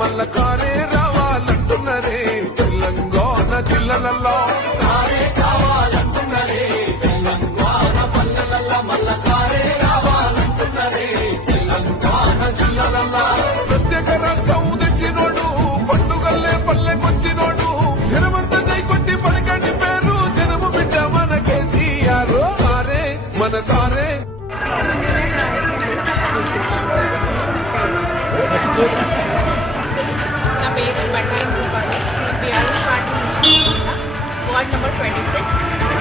మల్ల కారే రావాలంటున్నరే తెలంగాణ జిల్లలలో సారే కావాలంటున్నరే తెలంగాణ పల్లెలలో మల్ల కారే రావాలంటున్నరే తెలంగాణ జిల్లలలో ప్రత్యేక రాష్ట్రం తెచ్చినోడు పండుగల్లే పల్లెకొచ్చినోడు జనమంతా జై కొట్టి పలకండి పేరు జనము బిడ్డ మన కేసీఆర్ సారే మన సారే. నా పేరు బండారం రూపాలి. నేను బీఆర్ఎస్ పార్టీ నుంచి వార్డ్ నెంబర్ 26.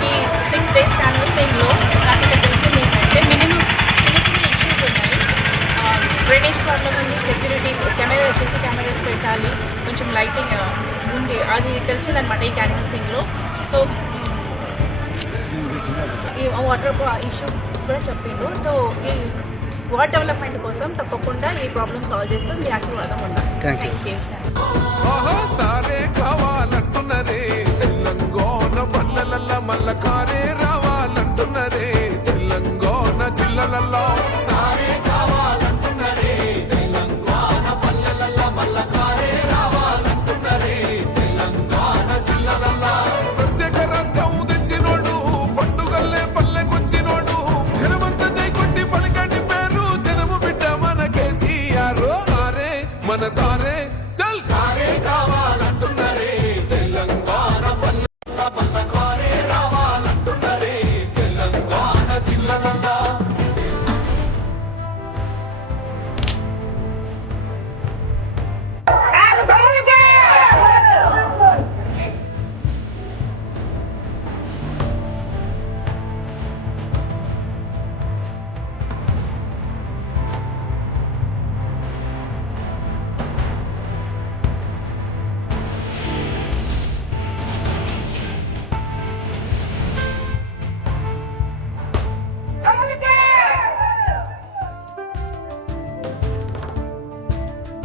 ఈ 6 days క్యాన్వసింగ్లో నాకు ఇక్కడ తెలిసింది ఏంటంటే మినిమం చిన్న చిన్న ఇష్యూస్ ఉన్నాయి. డ్రైనేజ్ ప్రాబ్లం ఉంది, సెక్యూరిటీ కెమెరా సీసీ కెమెరాస్ పెట్టాలి, కొంచెం లైటింగ్ ఉంది, అది తెలిసిందనమాట ఈ క్యాన్వసింగ్లో. సో ఈ వాటర్ ఇష్యూ కూడా చెప్పిండు. సో ఈ వార్డ్ డెవలప్మెంట్ కోసం తప్పకుండా ఈ ప్రాబ్లమ్ సాల్వ్ చేస్తే మీ ఆశీర్వాదం ఉండాలి. Thank you. సారే కావాలంటున్నరే తెలంగాణ పల్లెలల్ల మల్ల కారే రావాలంటున్నరే తెలంగాణ జిల్లలలో సారే కావాలంటున్నరే తెలంగాణ పల్లెలలో మల్ల కారే రావాలంటున్నరే తెలంగాణ జిల్లలలో ప్రత్యేక రాష్ట్రం తెచ్చినోడు పండుగల్లే పల్లెకొచ్చినోడు జనమంతా జై కొట్టి పలకండి పేరు జనము బిడ్డ మన కేసీఆర్ సారే మన